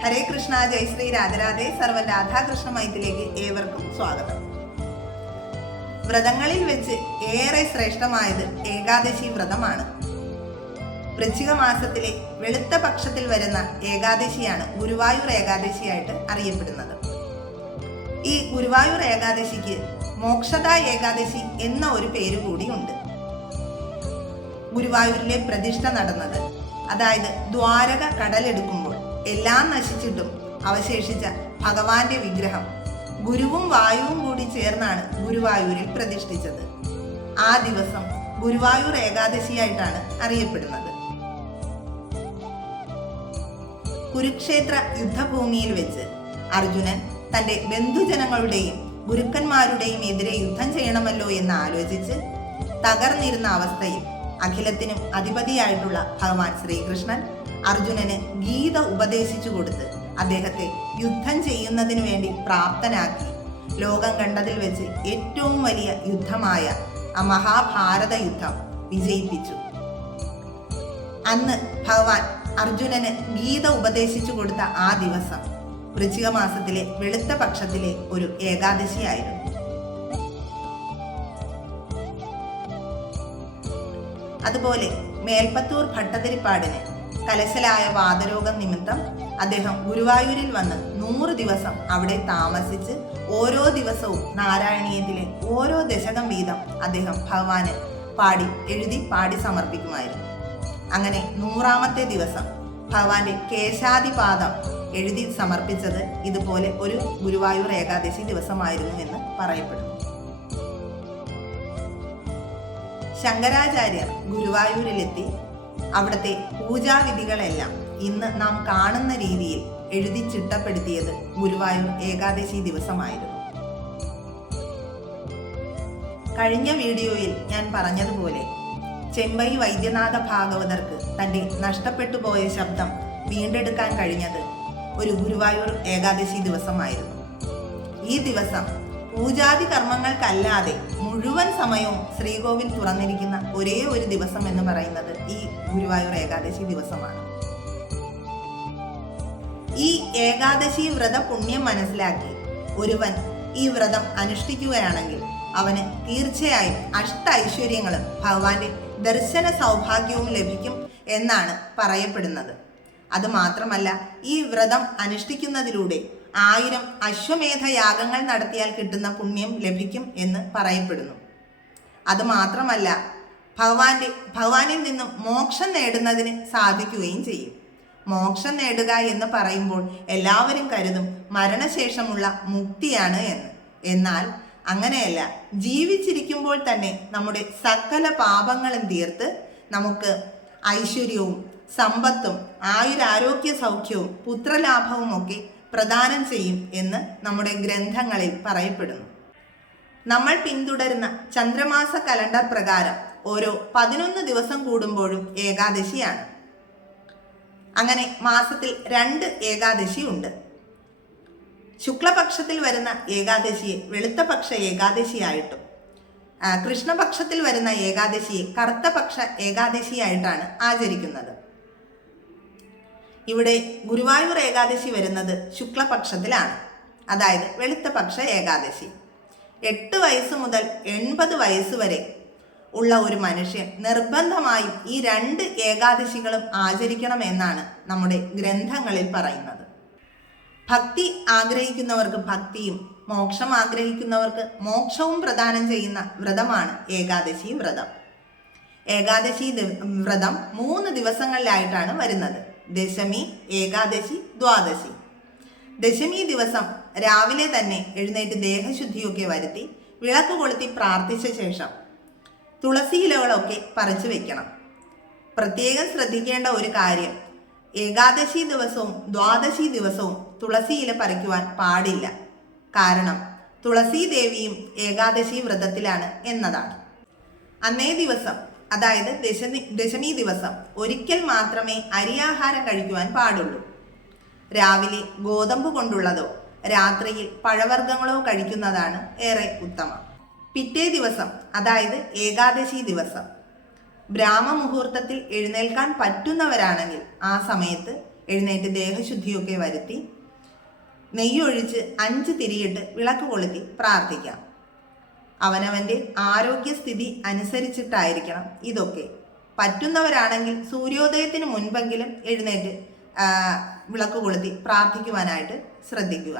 ഹരേ കൃഷ്ണ, ജയ് ശ്രീ രാധരാധേ. സർവ രാധാകൃഷ്ണ മൈത്തിലേക്ക് ഏവർക്കും സ്വാഗതം. വ്രതങ്ങളിൽ വെച്ച് ഏറെ ശ്രേഷ്ഠമായത് ഏകാദശി വ്രതമാണ്. വൃശ്ചിക മാസത്തിലെ വെളുത്ത പക്ഷത്തിൽ വരുന്ന ഏകാദശിയാണ് ഗുരുവായൂർ ഏകാദശിയായിട്ട് അറിയപ്പെടുന്നത്. ഈ ഗുരുവായൂർ ഏകാദശിക്ക് മോക്ഷദ ഏകാദശി എന്ന ഒരു പേര് കൂടിയുണ്ട്. ഗുരുവായൂരിലെ പ്രതിഷ്ഠ നടന്നത്, അതായത് ദ്വാരക കടലെടുക്കുമ്പോൾ എല്ലാം നശിച്ചിട്ടും അവശേഷിച്ച ഭഗവാന്റെ വിഗ്രഹം ഗുരുവും വായുവും കൂടി ചേർന്നാണ് ഗുരുവായൂരിൽ പ്രതിഷ്ഠിച്ചത്. ആ ദിവസം ഗുരുവായൂർ ഏകാദശിയായിട്ടാണ് അറിയപ്പെടുന്നത്. കുരുക്ഷേത്ര യുദ്ധഭൂമിയിൽ വെച്ച് അർജുനൻ തന്റെ ബന്ധുജനങ്ങളുടെയും ഗുരുക്കന്മാരുടെയും എതിരെ യുദ്ധം ചെയ്യണമല്ലോ എന്ന് ആലോചിച്ച് തകർന്നിരുന്ന അവസ്ഥയിൽ അഖിലത്തിനും അധിപതിയായിട്ടുള്ള ഭഗവാൻ ശ്രീകൃഷ്ണൻ അർജുനന് ഗീത ഉപദേശിച്ചു കൊടുത്ത് അദ്ദേഹത്തെ യുദ്ധം ചെയ്യുന്നതിന് വേണ്ടി പ്രാപ്തനാക്കി ലോകം കണ്ടതിൽ വെച്ച് ഏറ്റവും വലിയ യുദ്ധമായ ആ മഹാഭാരത യുദ്ധം വിജയിപ്പിച്ചു. അന്ന് ഭഗവാൻ അർജുനന് ഗീത ഉപദേശിച്ചു കൊടുത്ത ആ ദിവസം വൃശ്ചിക മാസത്തിലെ വെളുത്ത പക്ഷത്തിലെ ഒരു ഏകാദശിയായിരുന്നു. അതുപോലെ മേൽപ്പത്തൂർ ഭട്ടതിരിപ്പാടിന് കലശലായ വാതരോഗം നിമിത്തം അദ്ദേഹം ഗുരുവായൂരിൽ വന്ന് 100 ദിവസം അവിടെ താമസിച്ച് ഓരോ ദിവസവും നാരായണീയത്തിലെ ഓരോ ദശകം വീതം അദ്ദേഹം ഭഗവാന് പാടി സമർപ്പിക്കുമായിരുന്നു. അങ്ങനെ 100ാമത്തെ ദിവസം ഭഗവാന്റെ കേശാദിപാദം എഴുതി സമർപ്പിച്ചത് ഇതുപോലെ ഒരു ഗുരുവായൂർ ഏകാദശി ദിവസമായിരുന്നു എന്ന് പറയപ്പെടുന്നു. ശങ്കരാചാര്യർ ഗുരുവായൂരിലെത്തി അവിടുത്തെ പൂജാവിധികളെല്ലാം ഇന്ന് നാം കാണുന്ന രീതിയിൽ എഴുതി ചിട്ടപ്പെടുത്തിയത് ഗുരുവായൂർ ഏകാദശി ദിവസമായിരുന്നു. കഴിഞ്ഞ വീഡിയോയിൽ ഞാൻ പറഞ്ഞതുപോലെ ചെമ്പൈ വൈദ്യനാഥ ഭാഗവതർക്ക് തന്റെ നഷ്ടപ്പെട്ടു പോയ ശബ്ദം വീണ്ടെടുക്കാൻ കഴിഞ്ഞത് ഒരു ഗുരുവായൂർ ഏകാദശി ദിവസമായിരുന്നു. ഈ ദിവസം പൂജാതി കർമ്മങ്ങൾക്കല്ലാതെ മുഴുവൻ സമയവും ശ്രീകോവിൽ തുറന്നിരിക്കുന്ന ഒരേ ഒരു ദിവസം എന്ന് പറയുന്നത് ഈ ഗുരുവായൂർ ഏകാദശി ദിവസമാണ്. ഈ ഏകാദശി വ്രത പുണ്യം മനസ്സിലാക്കി ഒരുവൻ ഈ വ്രതം അനുഷ്ഠിക്കുകയാണെങ്കിൽ അവന് തീർച്ചയായും ഐശ്വര്യങ്ങളും ഭഗവാന്റെ ദർശന സൗഭാഗ്യവും ലഭിക്കും എന്നാണ് പറയപ്പെടുന്നത്. അതുമാത്രമല്ല, ഈ വ്രതം അനുഷ്ഠിക്കുന്നതിലൂടെ 1000 അശ്വമേധ യാഗങ്ങൾ നടത്തിയാൽ കിട്ടുന്ന പുണ്യം ലഭിക്കും എന്ന് പറയപ്പെടുന്നു. അതുമാത്രമല്ല, ഭഗവാനിൽ നിന്നും മോക്ഷം നേടുന്നതിന് സാധിക്കുകയും ചെയ്യും. മോക്ഷം നേടുക എന്ന് പറയുമ്പോൾ എല്ലാവരും കരുതും മരണശേഷമുള്ള മുക്തിയാണ് എന്ന്. എന്നാൽ അങ്ങനെയല്ല. ജീവിച്ചിരിക്കുമ്പോൾ തന്നെ നമ്മുടെ സകല പാപങ്ങളും തീർത്ത് നമുക്ക് ഐശ്വര്യവും സമ്പത്തും ആയുരാരോഗ്യ സൗഖ്യവും പുത്രലാഭവും ഒക്കെ പ്രദാനം ചെയ്യും എന്ന് നമ്മുടെ ഗ്രന്ഥങ്ങളിൽ പറയപ്പെടുന്നു. നമ്മൾ പിന്തുടരുന്ന ചന്ദ്രമാസ കലണ്ടർ പ്രകാരം ഓരോ 11 ദിവസം കൂടുമ്പോഴും ഏകാദശിയാണ്. അങ്ങനെ മാസത്തിൽ 2 ഏകാദശി ഉണ്ട്. ശുക്ലപക്ഷത്തിൽ വരുന്ന ഏകാദശിയെ വെളുത്തപക്ഷ ഏകാദശിയായിട്ടും കൃഷ്ണപക്ഷത്തിൽ വരുന്ന ഏകാദശിയെ കറുത്തപക്ഷ ഏകാദശിയായിട്ടാണ് ആചരിക്കുന്നത്. ഇവിടെ ഗുരുവായൂർ ഏകാദശി വരുന്നത് ശുക്ലപക്ഷത്തിലാണ്, അതായത് വെളുത്തപക്ഷ ഏകാദശി. 8 വയസ്സ് മുതൽ 80 വയസ്സ് വരെ ഉള്ള ഒരു മനുഷ്യൻ നിർബന്ധമായും ഈ 2 ഏകാദശികളും ആചരിക്കണമെന്നാണ് നമ്മുടെ ഗ്രന്ഥങ്ങളിൽ പറയുന്നത്. ഭക്തി ആഗ്രഹിക്കുന്നവർക്ക് ഭക്തിയും മോക്ഷം ആഗ്രഹിക്കുന്നവർക്ക് മോക്ഷവും പ്രദാനം ചെയ്യുന്ന വ്രതമാണ് ഏകാദശി വ്രതം. ഏകാദശി വ്രതം 3 ദിവസങ്ങളിലായിട്ടാണ് വരുന്നത്: ദശമി, ഏകാദശി, ദ്വാദശി. ദശമി ദിവസം രാവിലെ തന്നെ എഴുന്നേറ്റ് ദേഹശുദ്ധിയൊക്കെ വരുത്തി വിളക്ക് കൊളുത്തി പ്രാർത്ഥിച്ച ശേഷം തുളസി ഇലകളൊക്കെ പറിച്ചു വെക്കണം. പ്രത്യേകം ശ്രദ്ധിക്കേണ്ട ഒരു കാര്യം, ഏകാദശി ദിവസവും ദ്വാദശി ദിവസവും തുളസി ഇല പറിക്കുവാൻ പാടില്ല. കാരണം തുളസി ദേവിയും ഏകാദശി വ്രതത്തിലാണ് എന്നതാണ്. അന്നേ ദിവസം, അതായത് ദശമി ദിവസം ഒരിക്കൽ മാത്രമേ അരിയാഹാരം കഴിക്കുവാൻ പാടുള്ളൂ. രാവിലെ ഗോതമ്പ് കൊണ്ടുള്ളതോ രാത്രിയിൽ പഴവർഗ്ഗങ്ങളോ കഴിക്കുന്നതാണ് ഏറെ ഉത്തമം. പിറ്റേ ദിവസം, അതായത് ഏകാദശി ദിവസം ബ്രാഹ്മമുഹൂർത്തത്തിൽ എഴുന്നേൽക്കാൻ പറ്റുന്നവരാണെങ്കിൽ ആ സമയത്ത് എഴുന്നേറ്റ് ദേഹശുദ്ധിയൊക്കെ വരുത്തി നെയ്യൊഴിച്ച് 5 തിരിയിട്ട് വിളക്ക് കൊളുത്തി പ്രാർത്ഥിക്കാം. അവനവൻ്റെ ആരോഗ്യസ്ഥിതി അനുസരിച്ചിട്ടായിരിക്കണം ഇതൊക്കെ. പറ്റുന്നവരാണെങ്കിൽ സൂര്യോദയത്തിന് മുൻപെങ്കിലും എഴുന്നേറ്റ് വിളക്ക് കൊളുത്തി പ്രാർത്ഥിക്കുവാനായിട്ട് ശ്രദ്ധിക്കുക.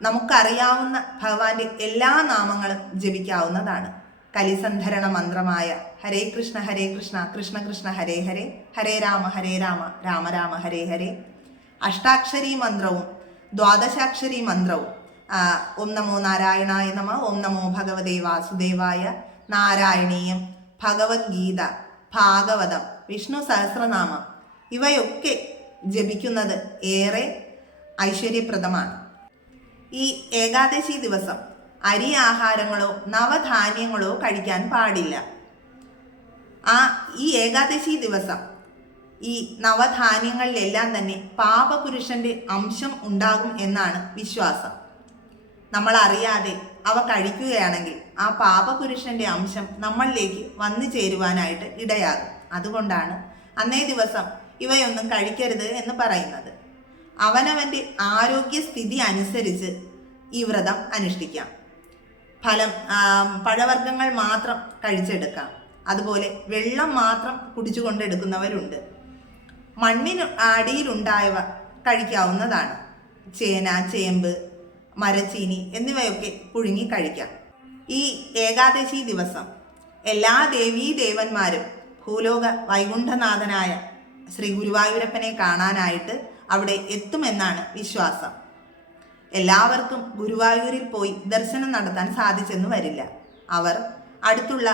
നമുക്കറിയാവുന്ന ഭഗവാന്റെ എല്ലാ നാമങ്ങളും ജപിക്കാവുന്നതാണ്. കലിസന്ധരണ മന്ത്രമായ ഹരേ കൃഷ്ണ കൃഷ്ണ കൃഷ്ണ ഹരേ ഹരേ, ഹരേ രാമ രാമ രാമ ഹരേ ഹരേ, അഷ്ടാക്ഷരി മന്ത്രവും ദ്വാദശാക്ഷരി മന്ത്രവും ഓം നമോ നാരായണായ നമ, ഓം നമോ ഭഗവതേ വാസുദേവായ, നാരായണീയം, ഭഗവത്ഗീത, ഭാഗവതം, വിഷ്ണു സഹസ്രനാമം ഇവയൊക്കെ ജപിക്കുന്നത് ഏറെ ഐശ്വര്യപ്രദമാണ്. ഈ ഏകാദശി ദിവസം അരി ആഹാരങ്ങളോ നവധാന്യങ്ങളോ കഴിക്കാൻ പാടില്ല. ഈ ഏകാദശി ദിവസം ഈ നവധാന്യങ്ങളിലെല്ലാം തന്നെ പാപപുരുഷന്റെ അംശം ഉണ്ടാകും എന്നാണ് വിശ്വാസം. നമ്മൾ അറിയാതെ അവ കഴിക്കുകയാണെങ്കിൽ ആ പാപപുരുഷന്റെ അംശം നമ്മളിലേക്ക് വന്നു ചേരുവാനായിട്ട് ഇടയാകും. അതുകൊണ്ടാണ് അന്നേ ദിവസം ഇവയൊന്നും കഴിക്കരുത് എന്ന് പറയുന്നത്. അവനവൻ്റെ ആരോഗ്യസ്ഥിതി അനുസരിച്ച് ഈ വ്രതം അനുഷ്ഠിക്കാം. പഴവർഗ്ഗങ്ങൾ മാത്രം കഴിച്ചെടുക്കാം. അതുപോലെ വെള്ളം മാത്രം കുടിച്ചുകൊണ്ടെടുക്കുന്നവരുണ്ട്. മണ്ണിന് അടിയിലുണ്ടായവ കഴിക്കാവുന്നതാണ്. ചേന, ചേമ്പ്, മരച്ചീനി എന്നിവയൊക്കെ പുഴുങ്ങി കഴിക്കാം. ഈ ഏകാദശി ദിവസം എല്ലാ ദേവീദേവന്മാരും ഭൂലോക വൈകുണ്ഠനാഥനായ ശ്രീ ഗുരുവായൂരപ്പനെ കാണാനായിട്ട് അവിടെ എത്തുമെന്നാണ് വിശ്വാസം. എല്ലാവർക്കും ഗുരുവായൂരിൽ പോയി ദർശനം നടത്താൻ സാധിച്ചെന്ന് വരില്ല. അവർ അടുത്തുള്ള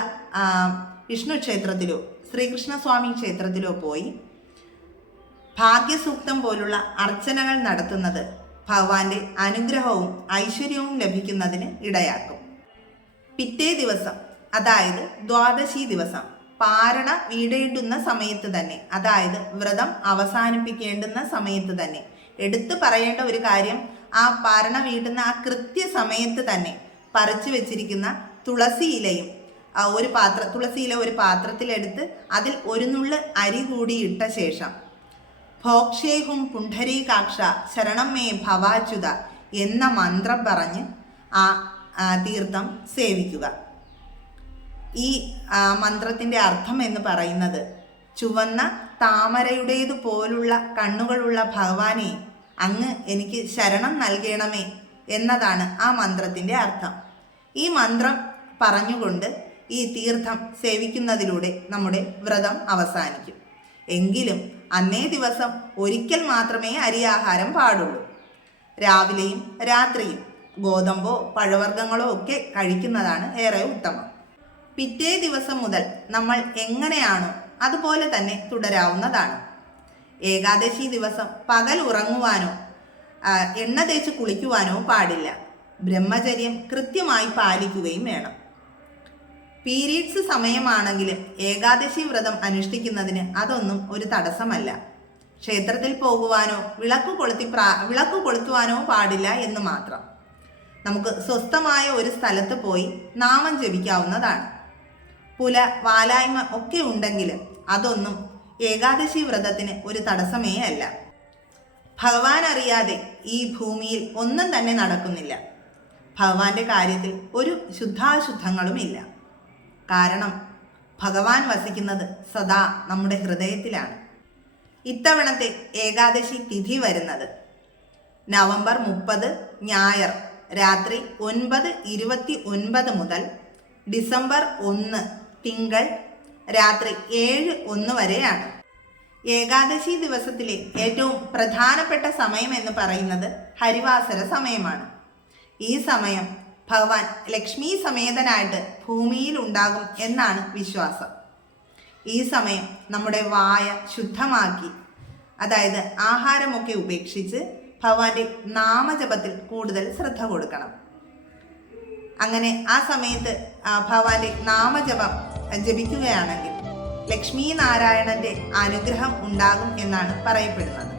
വിഷ്ണു ക്ഷേത്രത്തിലോ ശ്രീകൃഷ്ണസ്വാമി ക്ഷേത്രത്തിലോ പോയി ഭാഗ്യസൂക്തം പോലുള്ള അർച്ചനകൾ നടത്തുന്നത് ഭഗവാന്റെ അനുഗ്രഹവും ഐശ്വര്യവും ലഭിക്കുന്നതിന് ഇടയാക്കും. പിറ്റേ ദിവസം, അതായത് ദ്വാദശി ദിവസം, പാരണ വീടേണ്ടുന്ന സമയത്ത് തന്നെ, അതായത് വ്രതം അവസാനിപ്പിക്കേണ്ടുന്ന സമയത്ത് തന്നെ, എടുത്തു പറയേണ്ട ഒരു കാര്യം, ആ പാരണ വീട്ടുന്ന ആ കൃത്യസമയത്ത് തന്നെ പറിച്ചു വെച്ചിരിക്കുന്ന തുളസി ഇലയും തുളസി ഇല ഒരു പാത്രത്തിലെടുത്ത് അതിൽ ഒരു നുള്ള് അരി കൂടി ഇട്ട ശേഷം ഭോക്ഷേഹും പുണ്ഡരീകാക്ഷ ശരണം മേ ഭവാച്യുത എന്ന മന്ത്രം പറഞ്ഞ് ആ തീർത്ഥം സേവിക്കുക. ഈ മന്ത്രത്തിൻ്റെ അർത്ഥം എന്ന് പറയുന്നത്, ചുവന്ന താമരയുടേതുപോലുള്ള കണ്ണുകളുള്ള ഭഗവാനെ അങ്ങ് എനിക്ക് ശരണം നൽകണമേ എന്നതാണ് ആ മന്ത്രത്തിൻ്റെ അർത്ഥം. ഈ മന്ത്രം പറഞ്ഞുകൊണ്ട് ഈ തീർത്ഥം സേവിക്കുന്നതിലൂടെ നമ്മുടെ വ്രതം അവസാനിക്കും. എങ്കിലും അന്നേ ദിവസം ഒരിക്കൽ മാത്രമേ അരിയാഹാരം പാടുള്ളൂ. രാവിലെയും രാത്രിയും ഗോതമ്പോ പഴവർഗ്ഗങ്ങളോ ഒക്കെ കഴിക്കുന്നതാണ് ഏറെ ഉത്തമം. പിറ്റേ ദിവസം മുതൽ നമ്മൾ എങ്ങനെയാണോ അതുപോലെ തന്നെ തുടരാവുന്നതാണ്. ഏകാദശി ദിവസം പകൽ ഉറങ്ങുവാനോ എണ്ണ തേച്ച് കുളിക്കുവാനോ പാടില്ല. ബ്രഹ്മചര്യം കൃത്യമായി പാലിക്കുകയും വേണം. പീരീഡ്സ് സമയമാണെങ്കിലും ഏകാദശി വ്രതം അനുഷ്ഠിക്കുന്നതിന് അതൊന്നും ഒരു തടസ്സമല്ല. ക്ഷേത്രത്തിൽ പോകുവാനോ വിളക്ക് കൊളുത്തുവാനോ പാടില്ല എന്ന് മാത്രം. നമുക്ക് സ്വസ്ഥമായ ഒരു സ്ഥലത്ത് പോയി നാമം ജപിക്കാവുന്നതാണ്. വാലായ്മ ഒക്കെ ഉണ്ടെങ്കിലും അതൊന്നും ഏകാദശി വ്രതത്തിന് ഒരു തടസ്സമേ അല്ല. ഭഗവാൻ അറിയാതെ ഈ ഭൂമിയിൽ ഒന്നും തന്നെ നടക്കുന്നില്ല. ഭഗവാന്റെ കാര്യത്തിൽ ഒരു ശുദ്ധാശുദ്ധങ്ങളുമില്ല. കാരണം ഭഗവാൻ വസിക്കുന്നത് സദാ നമ്മുടെ ഹൃദയത്തിലാണ്. ഇത്തവണത്തെ ഏകാദശി തിഥി വരുന്നത് നവംബർ 30 ഞായർ രാത്രി 9:29 മുതൽ ഡിസംബർ 1 തിങ്കൾ രാത്രി 7:01 വരെയാണ്. ഏകാദശി ദിവസത്തിലെ ഏറ്റവും പ്രധാനപ്പെട്ട സമയം എന്ന് പറയുന്നത് ഹരിവാസര സമയമാണ്. ഈ സമയം ഭഗവാൻ ലക്ഷ്മി സമേതനായിട്ട് ഭൂമിയിൽ ഉണ്ടാകും എന്നാണ് വിശ്വാസം. ഈ സമയം നമ്മുടെ വായ ശുദ്ധമാക്കി, അതായത് ആഹാരമൊക്കെ ഉപേക്ഷിച്ച് ഭഗവാന്റെ നാമജപത്തിൽ കൂടുതൽ ശ്രദ്ധ കൊടുക്കണം. അങ്ങനെ ആ സമയത്ത് ഭഗവാന്റെ നാമജപം ജപിക്കുകയാണെങ്കിൽ ലക്ഷ്മി നാരായണന്റെ അനുഗ്രഹം ഉണ്ടാകും എന്നാണ് പറയപ്പെടുന്നത്.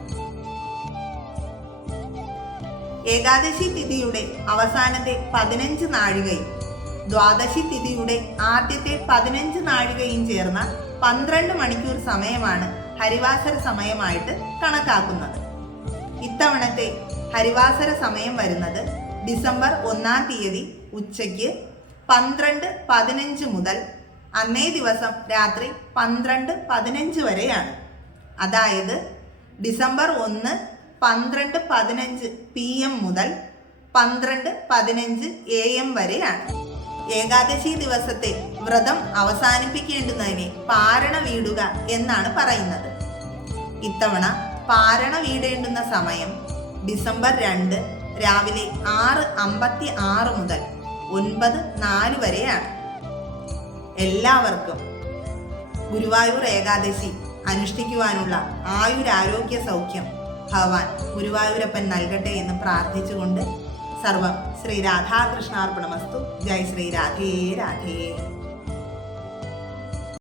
ഏകാദശി തിഥിയുടെ അവസാനത്തെ 15 നാഴികയും ദ്വാദശി തിഥിയുടെ ആദ്യത്തെ 15 നാഴികയും ചേർന്ന 12 മണിക്കൂർ സമയമാണ് ഹരിവാസര സമയമായിട്ട് കണക്കാക്കുന്നത്. ഇത്തവണത്തെ ഹരിവാസര സമയം വരുന്നത് ഡിസംബർ 1-ാം തീയതി ഉച്ചയ്ക്ക് 12:15 മുതൽ അന്നേ ദിവസം രാത്രി 12:15 വരെയാണ്. അതായത് ഡിസംബർ 1 12:15 PM മുതൽ 12:15 AM വരെയാണ്. ഏകാദശി ദിവസത്തെ വ്രതം അവസാനിപ്പിക്കേണ്ടുന്നതിനെ പാരണ വീടുക എന്നാണ് പറയുന്നത്. ഇത്തവണ പാരണ വീടേണ്ടുന്ന സമയം ഡിസംബർ 2 രാവിലെ 6:56 മുതൽ 9:04 വരെയാണ്. എല്ലാവർക്കും ഗുരുവായൂർ ഏകാദശി അനുഷ്ഠിക്കുവാനുള്ള ആയുരാരോഗ്യ സൗഖ്യം ഭഗവാൻ ഗുരുവായൂരപ്പൻ നൽകട്ടെ എന്ന് പ്രാർത്ഥിച്ചുകൊണ്ട് സർവം ശ്രീ രാധാകൃഷ്ണാർപ്പണമസ്തു. ജയ് ശ്രീ രാധേ രാധേ.